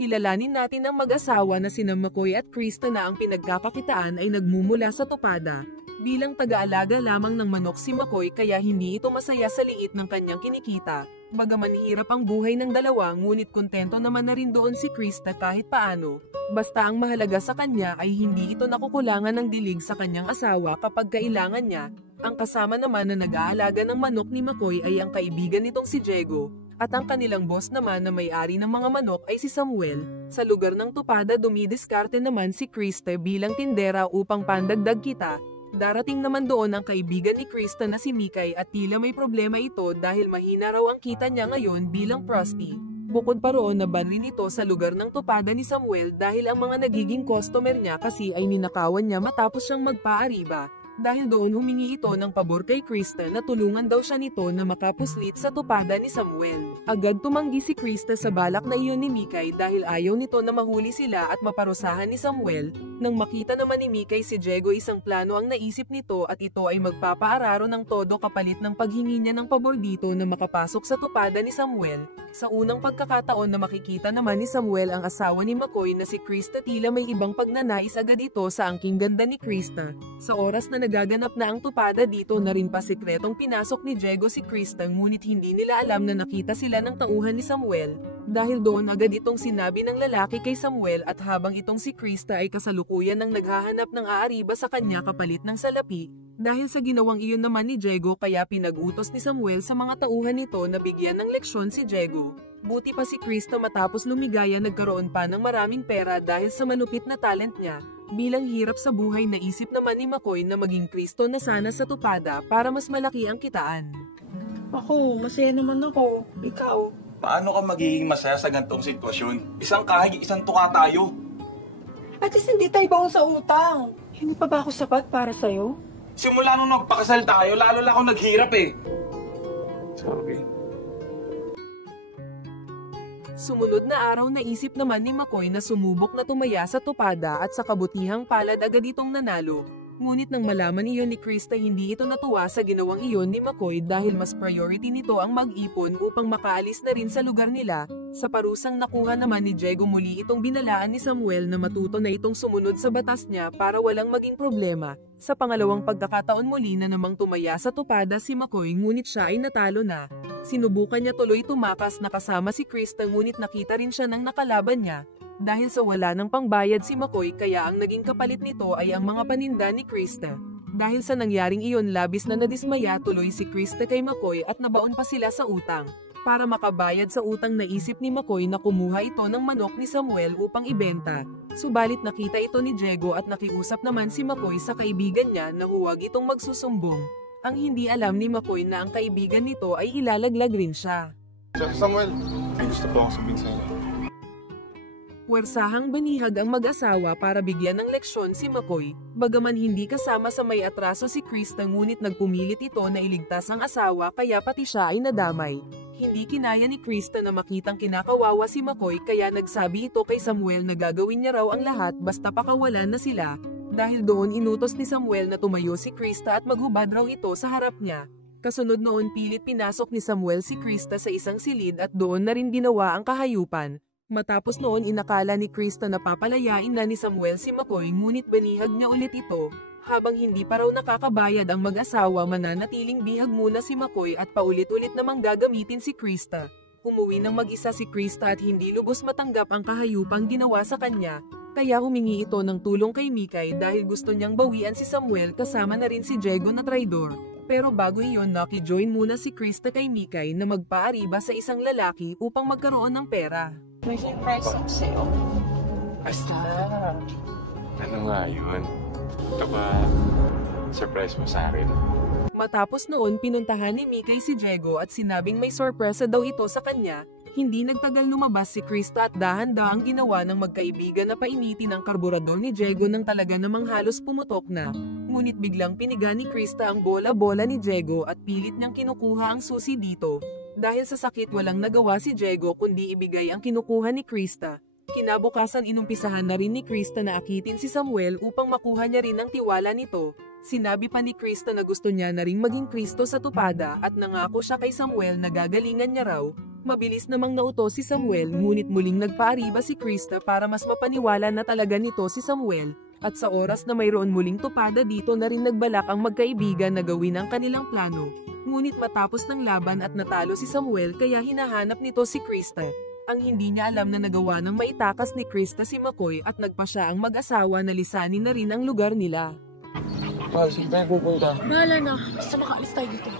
Kilalanin natin ang mag-asawa na sina McCoy at Krista na ang pinagkakakitaan ay nagmumula sa tupada. Bilang taga-alaga lamang ng manok si McCoy kaya hindi ito masaya sa liit ng kanyang kinikita. Bagaman hirap ang buhay ng dalawa ngunit kontento naman na rin doon si Krista kahit paano. Basta ang mahalaga sa kanya ay hindi ito nakukulangan ng dilig sa kanyang asawa kapag kailangan niya. Ang kasama naman na nag-aalaga ng manok ni McCoy ay ang kaibigan nitong si Diego. At ang kanilang boss naman na may-ari ng mga manok ay si Samuel. Sa lugar ng tupada dumidiskarte naman si Krista bilang tindera upang pandagdag kita. Darating naman doon ang kaibigan ni Krista na si Mikay at tila may problema ito dahil mahina raw ang kita niya ngayon bilang prosti. Bukod pa roon naban rin ito sa lugar ng tupada ni Samuel dahil ang mga nagiging customer niya kasi ay ninakawan niya matapos siyang magpaariba. Dahil doon humingi ito ng pabor kay Krista na tulungan daw siya nito na makapuslit sa tupada ni Samuel. Agad tumanggi si Krista sa balak na iyon ni Mikay dahil ayaw nito na mahuli sila at maparusahan ni Samuel. Nang makita naman ni Mikay si Diego isang plano ang naisip nito at ito ay magpapaararo ng todo kapalit ng paghingi niya ng pabor dito na makapasok sa tupada ni Samuel. Sa unang pagkakataon na makikita naman ni Samuel ang asawa ni McCoy na si Krista tila may ibang pagnanais agad ito sa angking ganda ni Krista. Sa oras na nagaganap na ang tupada dito na rin pa sikretong pinasok ni Diego si Krista ngunit hindi nila alam na nakita sila ng tauhan ni Samuel. Dahil doon agad itong sinabi ng lalaki kay Samuel at habang itong si Krista ay kasalukuyan ng naghahanap ng aariba sa kanya kapalit ng salapi. Dahil sa ginawang iyon naman ni Diego kaya pinag-utos ni Samuel sa mga tauhan nito na bigyan ng leksyon si Diego. Buti pa si Krista matapos lumigaya nagkaroon pa ng maraming pera dahil sa manupit na talent niya. Bilang hirap sa buhay naisip naman ni McCoy na maging Kristo na sana sa tupada para mas malaki ang kitaan. Ako, masaya naman ako. Ikaw? Paano ka magiging masaya sa ganitong sitwasyon? Isang kahig, isang tuka tayo. At least hindi tayo baon sa utang. Hindi pa ba ako sapat para sa'yo? Simula nung nagpakasal tayo, lalo lang ako naghirap eh. Sorry. Sumunod na araw naisip naman ni McCoy na sumubok na tumaya sa tupada at sa kabutihang palad agad itong nanalo. Ngunit nang malaman iyon ni Krista hindi ito natuwa sa ginawang iyon ni McCoy dahil mas priority nito ang mag-ipon upang makaalis na rin sa lugar nila. Sa parusang nakuha naman ni Diego muli itong binalaan ni Samuel na matuto na itong sumunod sa batas niya para walang maging problema. Sa pangalawang pagkakataon muli na namang tumaya sa tupada si McCoy ngunit siya ay natalo na. Sinubukan niya tuloy tumakas na kasama si Krista ngunit nakita rin siya ng nakalaban niya. Dahil sa wala ng pangbayad si McCoy kaya ang naging kapalit nito ay ang mga paninda ni Krista. Dahil sa nangyaring iyon labis na nadismaya tuloy si Krista kay McCoy at nabaon pa sila sa utang. Para makabayad sa utang naisip ni McCoy na kumuha ito ng manok ni Samuel upang ibenta. Subalit nakita ito ni Diego at nakiusap naman si McCoy sa kaibigan niya na huwag itong magsusumbong. Ang hindi alam ni McCoy na ang kaibigan nito ay ilalaglag rin siya. Sir Samuel, may gusto po akong sabihin sa'yo. Puwersahang binihag ang mag-asawa para bigyan ng leksyon si McCoy. Bagaman hindi kasama sa may atraso si Krista ngunit nagpumilit ito na iligtas ang asawa kaya pati siya ay nadamay. Hindi kinaya ni Krista na makitang kinakawawa si McCoy kaya nagsabi ito kay Samuel na gagawin niya raw ang lahat basta pakawalan na sila. Dahil doon inutos ni Samuel na tumayo si Krista at maghubad raw ito sa harap niya. Kasunod noon pilit pinasok ni Samuel si Krista sa isang silid at doon na rin ginawa ang kahayupan. Matapos noon inakala ni Krista na papalayain na ni Samuel si McCoy ngunit binihag niya ulit ito. Habang hindi pa raw nakakabayad ang mag-asawa mananatiling bihag muna si McCoy at paulit-ulit namang gagamitin si Krista. Umuwi ng mag-isa si Krista at hindi lubos matanggap ang kahayupang ginawa sa kanya. Kaya humingi ito ng tulong kay Mikay dahil gusto niyang bawian si Samuel kasama na rin si Diego na traidor. Pero bago iyon nakijoin muna si Krista kay Mikay na magpaariba sa isang lalaki upang magkaroon ng pera. May surprise ako sa'yo. Basta. Ano nga yun? Ito ba surprise mo sa akin? Matapos noon pinuntahan ni Mikay si Diego at sinabing may sorpresa daw ito sa kanya. Hindi nagtagal lumabas si Krista at dahan-dahang ginawa ng magkaibigan na painitin ang karburador ni Diego nang talaga namang halos pumutok na. Ngunit biglang piniga ni Krista ang bola-bola ni Diego at pilit niyang kinukuha ang susi dito. Dahil sa sakit walang nagawa si Diego kundi ibigay ang kinukuha ni Krista. Kinabukasan inumpisahan na rin ni Krista na akitin si Samuel upang makuha niya rin ang tiwala nito. Sinabi pa ni Krista na gusto niya na ring maging Kristo sa tupada at nangako siya kay Samuel na gagalingan niya raw. Mabilis namang nauto si Samuel ngunit muling nagpaariba si Krista para mas mapaniwala na talaga nito si Samuel. At sa oras na mayroon muling tupada dito na rin nagbalak ang magkaibigan na gawin ang kanilang plano. Ngunit matapos ng laban at natalo si Samuel kaya hinahanap nito si Krista. Ang hindi niya alam na nagawa ng maitakas ni Krista si McCoy at nagpa siya ang mag-asawa na lisanin na rin ang lugar nila. Saan tayo pupunta? Bahala na. Basta makaalis tayo dito.